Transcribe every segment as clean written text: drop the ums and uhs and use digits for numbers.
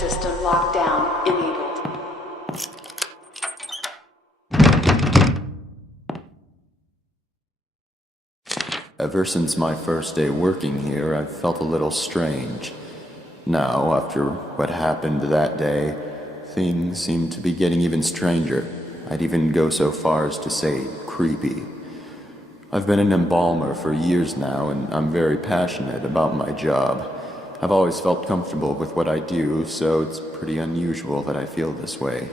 system lockdown enabled. Ever since my first day working here, I've felt a little strange. Now, after what happened that day, things seem to be getting even stranger. I'd even go so far as to say creepy. I've been an embalmer for years now, and I'm very passionate about my job. I've always felt comfortable with what I do, so it's pretty unusual that I feel this way.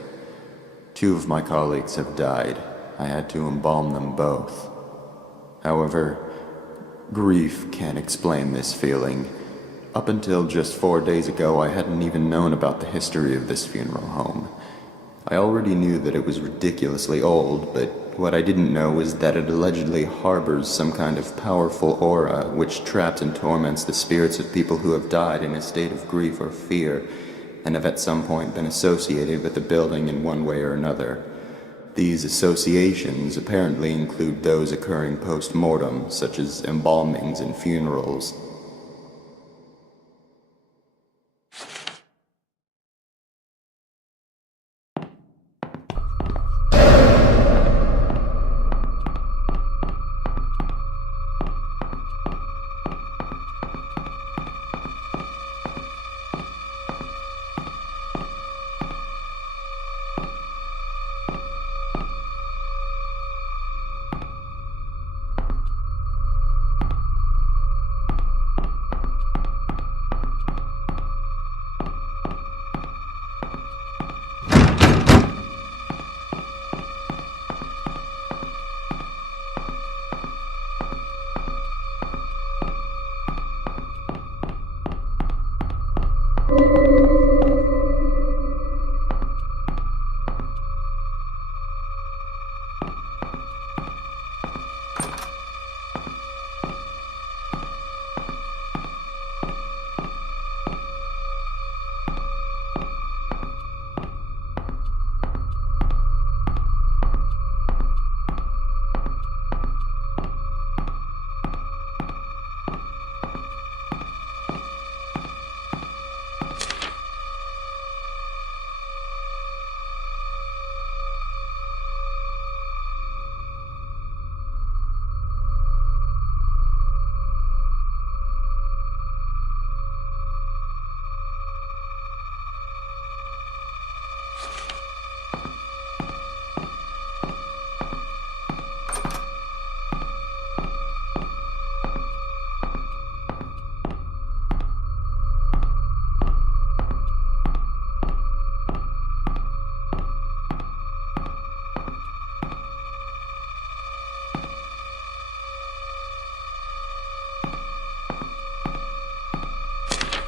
2 of my colleagues have died. I had to embalm them both. However, grief can't explain this feeling. Up until just 4 days ago, I hadn't even known about the history of this funeral home. I already knew that it was ridiculously old, but what I didn't know was that it allegedly harbors some kind of powerful aura which traps and torments the spirits of people who have died in a state of grief or fear, and have at some point been associated with the building in one way or another. These associations apparently include those occurring post-mortem, such as embalmings and funerals.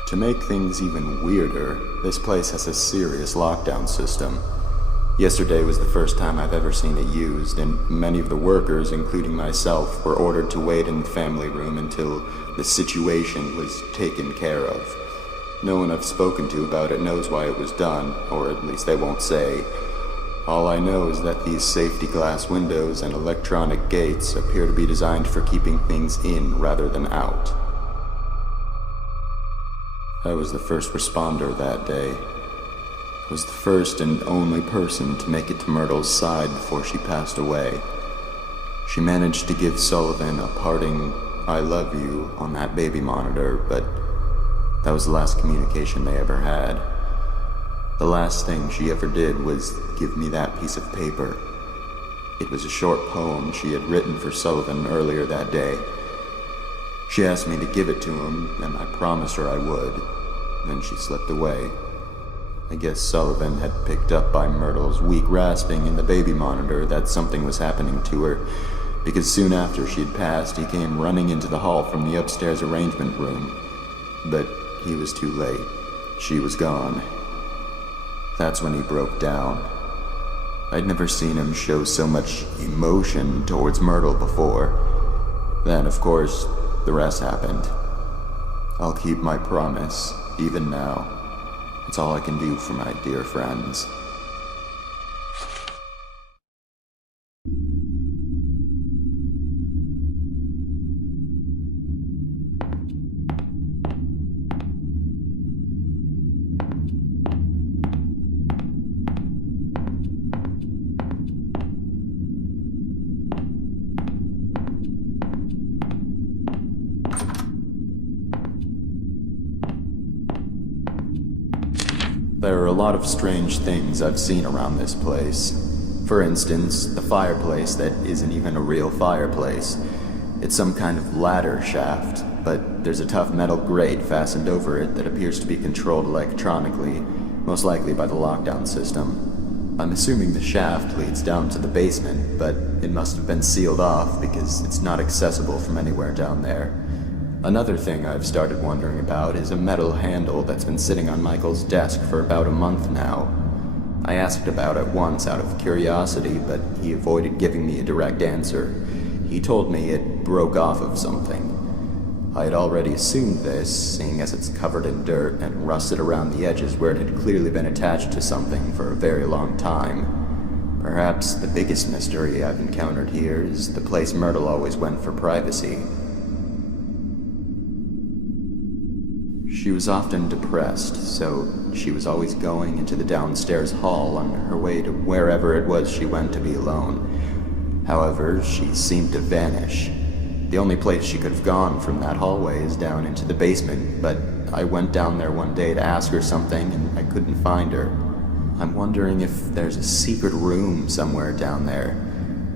To make things even weirder, this place has a serious lockdown system. Yesterday was the first time I've ever seen it used, and many of the workers, including myself, were ordered to wait in the family room until the situation was taken care of. No one I've spoken to about it knows why it was done, or at least they won't say. All I know is that these safety glass windows and electronic gates appear to be designed for keeping things in rather than out. I was the first responder that day. I was the first and only person to make it to Myrtle's side before she passed away. She managed to give Sullivan a parting "I love you" on that baby monitor, but that was the last communication they ever had. The last thing she ever did was give me that piece of paper. It was a short poem she had written for Sullivan earlier that day. She asked me to give it to him, and I promised her I would. Then she slipped away. I guess Sullivan had picked up by Myrtle's weak rasping in the baby monitor that something was happening to her, because soon after she'd passed, he came running into the hall from the upstairs arrangement room. But he was too late. She was gone. That's when he broke down. I'd never seen him show so much emotion towards Myrtle before. Then, of course, the rest happened. I'll keep my promise, even now. It's all I can do for my dear friends. There are a lot of strange things I've seen around this place. For instance, the fireplace that isn't even a real fireplace. It's some kind of ladder shaft, but there's a tough metal grate fastened over it that appears to be controlled electronically, most likely by the lockdown system. I'm assuming the shaft leads down to the basement, but it must have been sealed off because it's not accessible from anywhere down there. Another thing I've started wondering about is a metal handle that's been sitting on Michael's desk for about a month now. I asked about it once out of curiosity, but he avoided giving me a direct answer. He told me it broke off of something. I had already assumed this, seeing as it's covered in dirt and rusted around the edges where it had clearly been attached to something for a very long time. Perhaps the biggest mystery I've encountered here is the place Myrtle always went for privacy. She was often depressed, so she was always going into the downstairs hall on her way to wherever it was she went to be alone. However, she seemed to vanish. The only place she could have gone from that hallway is down into the basement, but I went down there one day to ask her something and I couldn't find her. I'm wondering if there's a secret room somewhere down there.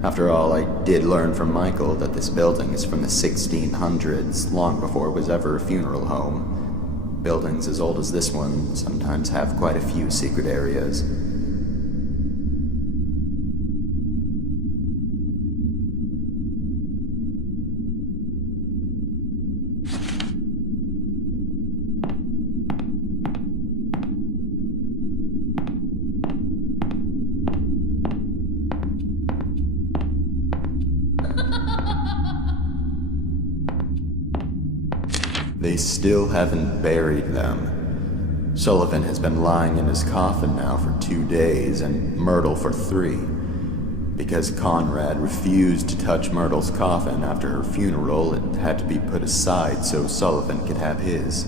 After all, I did learn from Michael that this building is from the 1600s, long before it was ever a funeral home. Buildings as old as this one sometimes have quite a few secret areas. They still haven't buried them. Sullivan has been lying in his coffin now for 2 days, and Myrtle for 3. Because Conrad refused to touch Myrtle's coffin after her funeral, it had to be put aside so Sullivan could have his.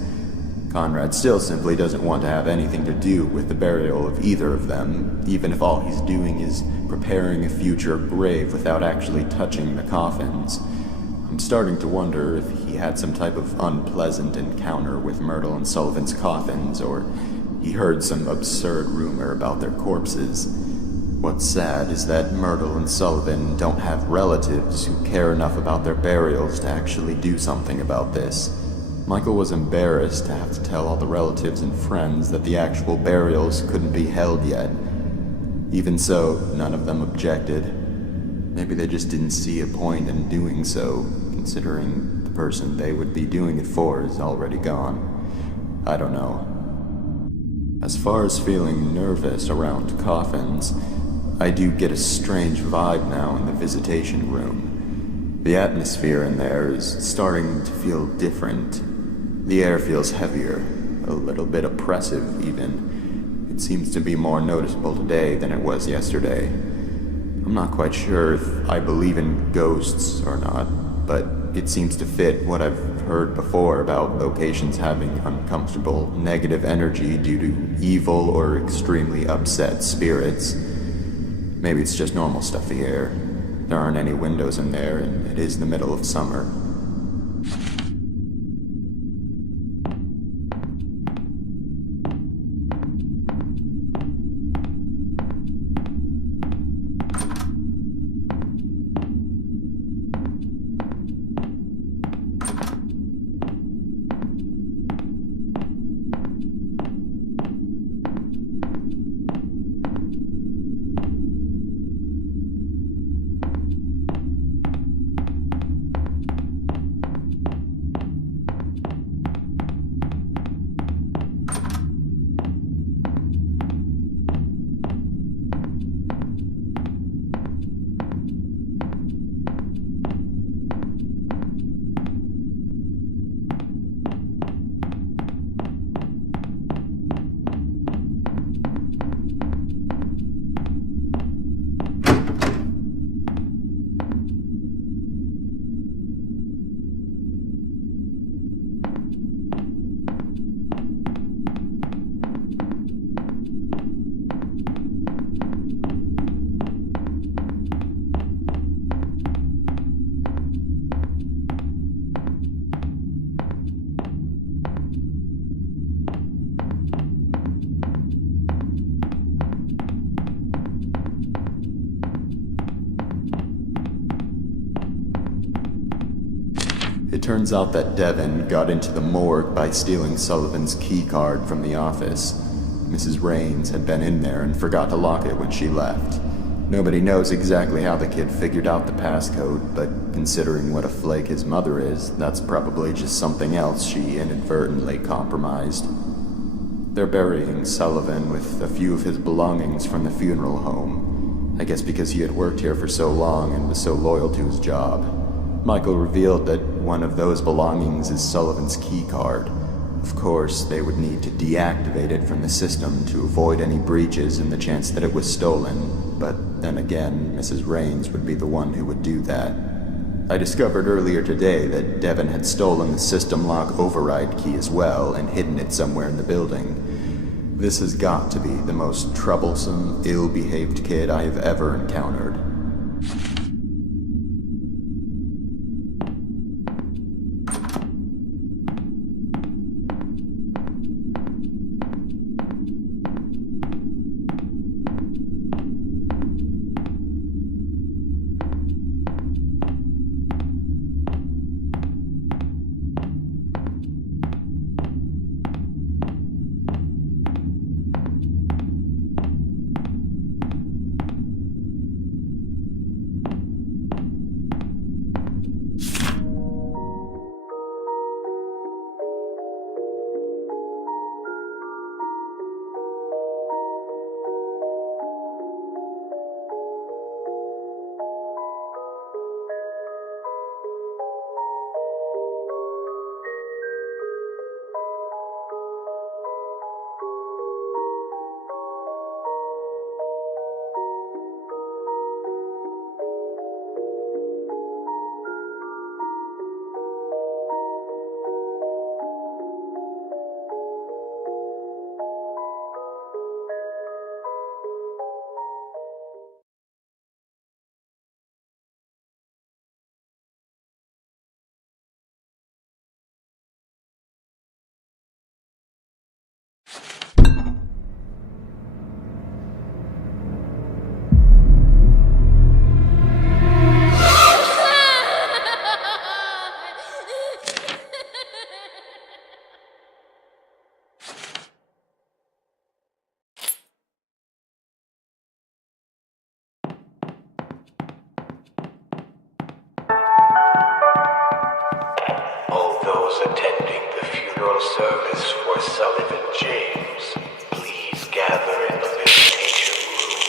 Conrad still simply doesn't want to have anything to do with the burial of either of them, even if all he's doing is preparing a future grave without actually touching the coffins. I'm starting to wonder if he had some type of unpleasant encounter with Myrtle and Sullivan's coffins, or he heard some absurd rumor about their corpses. What's sad is that Myrtle and Sullivan don't have relatives who care enough about their burials to actually do something about this. Michael was embarrassed to have to tell all the relatives and friends that the actual burials couldn't be held yet. Even so, none of them objected. Maybe they just didn't see a point in doing so, considering the person they would be doing it for is already gone. I don't know. As far as feeling nervous around coffins, I do get a strange vibe now in the visitation room. The atmosphere in there is starting to feel different. The air feels heavier, a little bit oppressive even. It seems to be more noticeable today than it was yesterday. I'm not quite sure if I believe in ghosts or not, but it seems to fit what I've heard before about locations having uncomfortable, negative energy due to evil or extremely upset spirits. Maybe it's just normal stuffy air. There aren't any windows in there, and it is the middle of summer. It turns out that Devon got into the morgue by stealing Sullivan's key card from the office. Mrs. Raines had been in there and forgot to lock it when she left. Nobody knows exactly how the kid figured out the passcode, but considering what a flake his mother is, that's probably just something else she inadvertently compromised. They're burying Sullivan with a few of his belongings from the funeral home. I guess because he had worked here for so long and was so loyal to his job. Michael revealed that one of those belongings is Sullivan's key card. Of course, they would need to deactivate it from the system to avoid any breaches and the chance that it was stolen, but then again, Mrs. Raines would be the one who would do that. I discovered earlier today that Devon had stolen the system lock override key as well and hidden it somewhere in the building. This has got to be the most troublesome, ill-behaved kid I have ever encountered. Attending the funeral service for Sullivan James, please gather in the visitation room.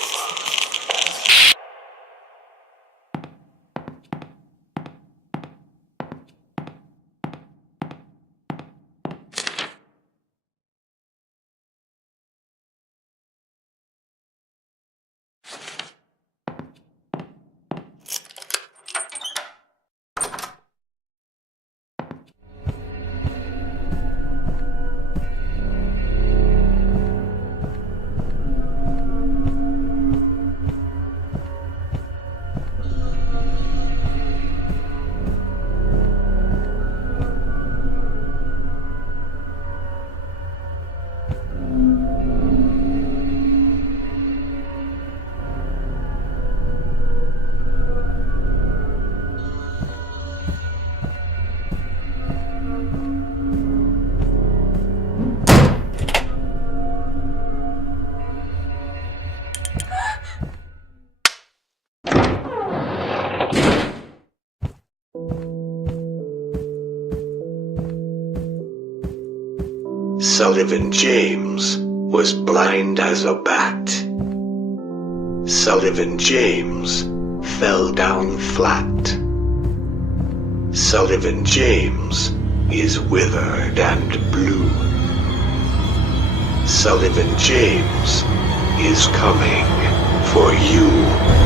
Sullivan James was blind as a bat. Sullivan James fell down flat. Sullivan James is withered and blue. Sullivan James is coming for you.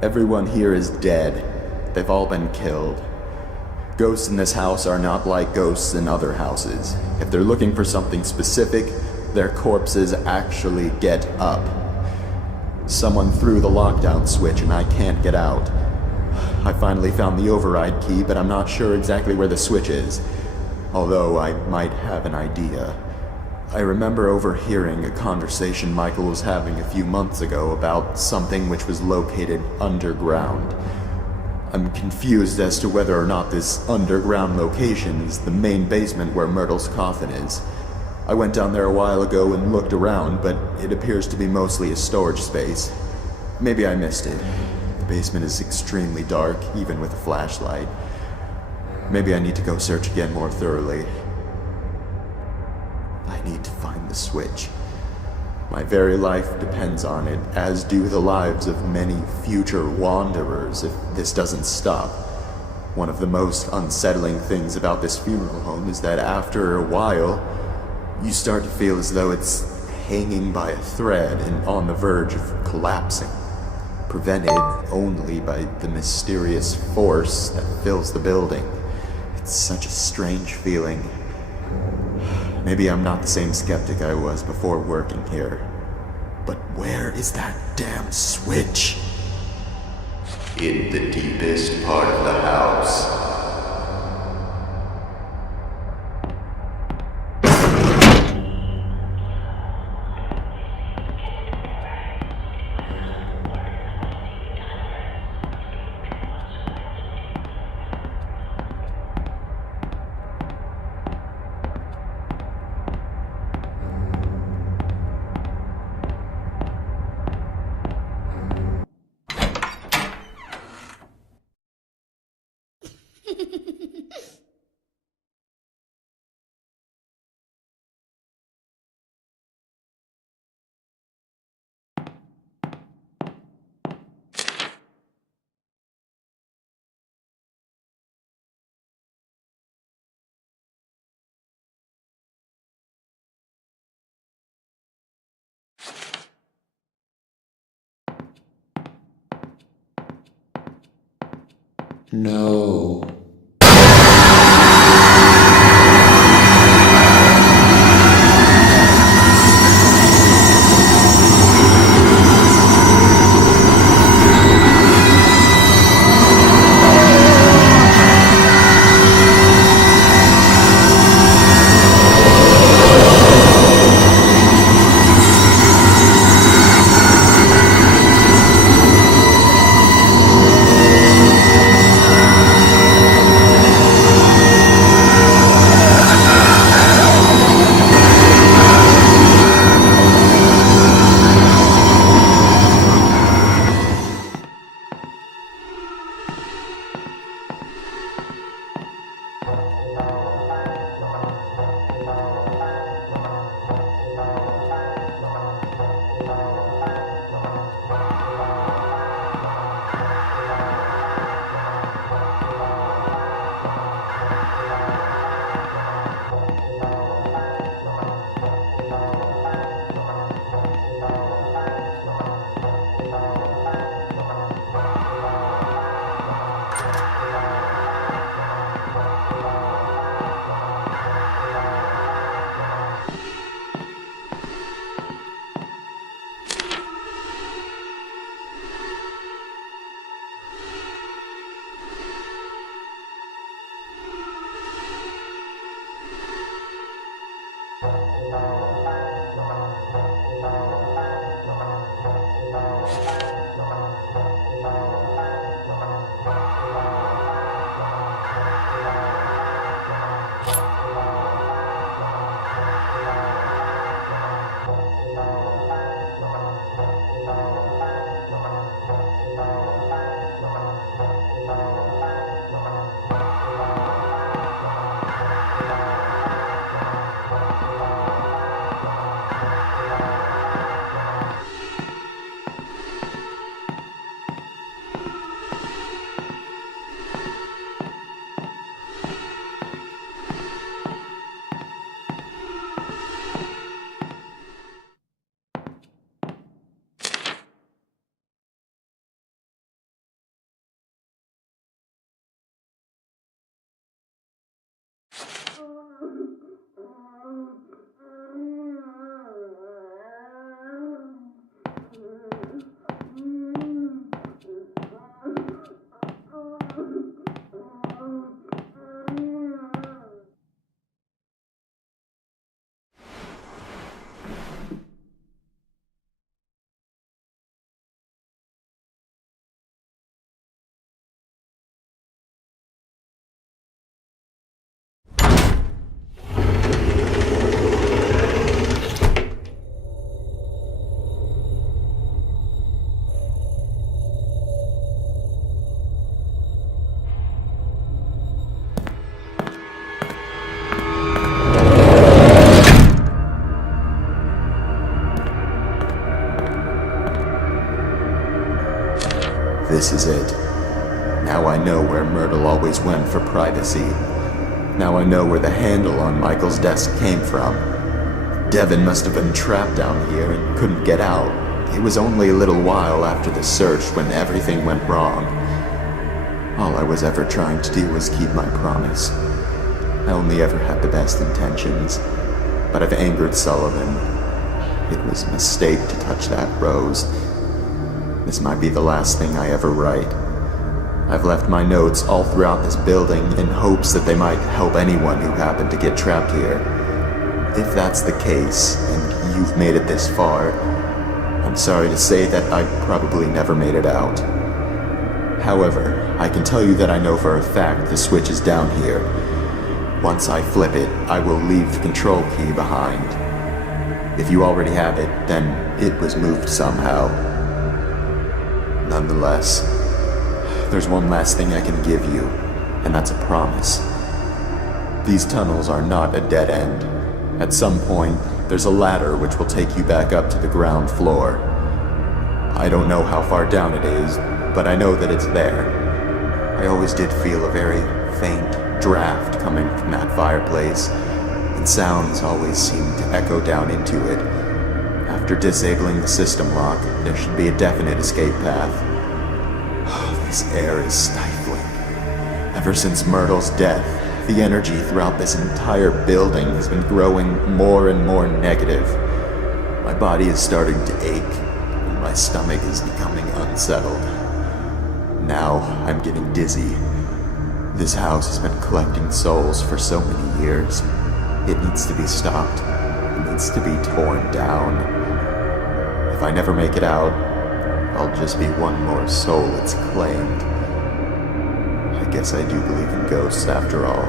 Everyone here is dead. They've all been killed. Ghosts in this house are not like ghosts in other houses. If they're looking for something specific, their corpses actually get up. Someone threw the lockdown switch and I can't get out. I finally found the override key, but I'm not sure exactly where the switch is. Although I might have an idea. I remember overhearing a conversation Michael was having a few months ago about something which was located underground. I'm confused as to whether or not this underground location is the main basement where Myrtle's coffin is. I went down there a while ago and looked around, but it appears to be mostly a storage space. Maybe I missed it. The basement is extremely dark, even with a flashlight. Maybe I need to go search again more thoroughly. I need to find the switch. My very life depends on it, as do the lives of many future wanderers if this doesn't stop. One of the most unsettling things about this funeral home is that after a while, you start to feel as though it's hanging by a thread and on the verge of collapsing, prevented only by the mysterious force that fills the building. It's such a strange feeling. Maybe I'm not the same skeptic I was before working here. But where is that damn switch? In the deepest part of the house. No. This is it. Now I know where Myrtle always went for privacy. Now I know where the handle on Michael's desk came from. Devin must have been trapped down here and couldn't get out. It was only a little while after the search when everything went wrong. All I was ever trying to do was keep my promise. I only ever had the best intentions, but I've angered Sullivan. It was a mistake to touch that rose. This might be the last thing I ever write. I've left my notes all throughout this building in hopes that they might help anyone who happened to get trapped here. If that's the case, and you've made it this far, I'm sorry to say that I probably never made it out. However, I can tell you that I know for a fact the switch is down here. Once I flip it, I will leave the control key behind. If you already have it, then it was moved somehow. Nonetheless, there's one last thing I can give you, and that's a promise. These tunnels are not a dead end. At some point, there's a ladder which will take you back up to the ground floor. I don't know how far down it is, but I know that it's there. I always did feel a very faint draft coming from that fireplace, and sounds always seemed to echo down into it. After disabling the system lock, there should be a definite escape path. This air is stifling. Ever since Myrtle's death, the energy throughout this entire building has been growing more and more negative. My body is starting to ache, and my stomach is becoming unsettled. Now I'm getting dizzy. This house has been collecting souls for so many years. It needs to be stopped. It needs to be torn down. If I never make it out, I'll just be one more soul it's claimed. I guess I do believe in ghosts after all.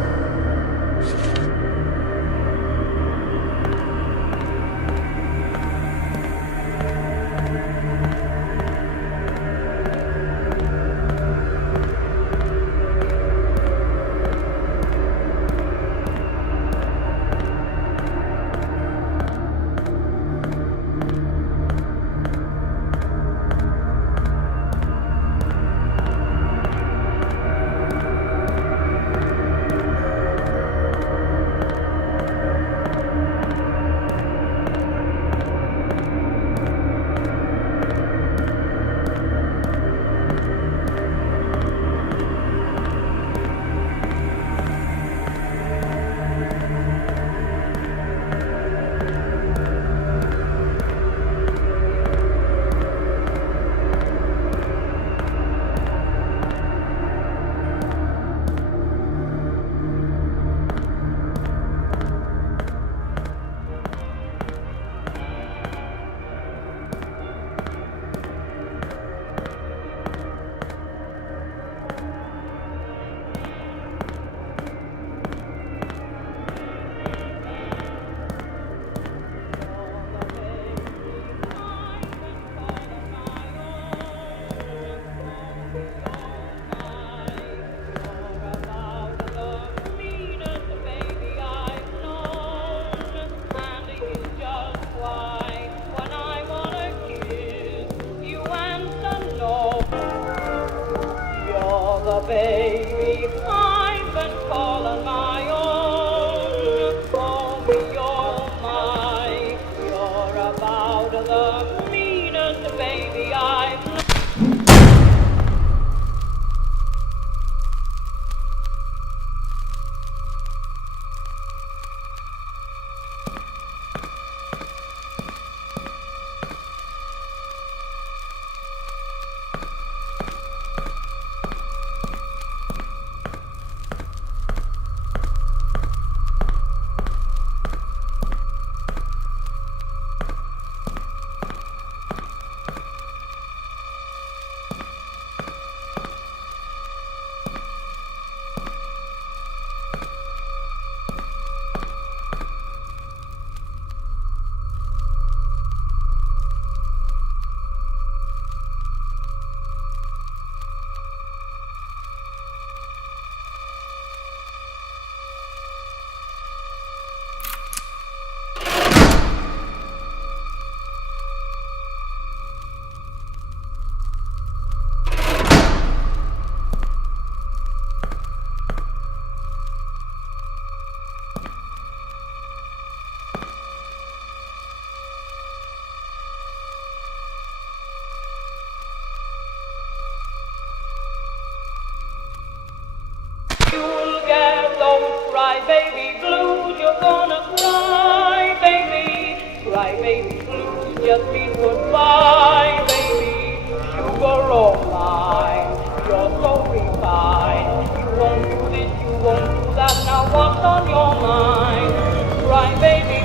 Just please goodbye, baby. Sugar or mine. You're so refined. You won't do this, you won't do that. Now what's on your mind? Cry, baby.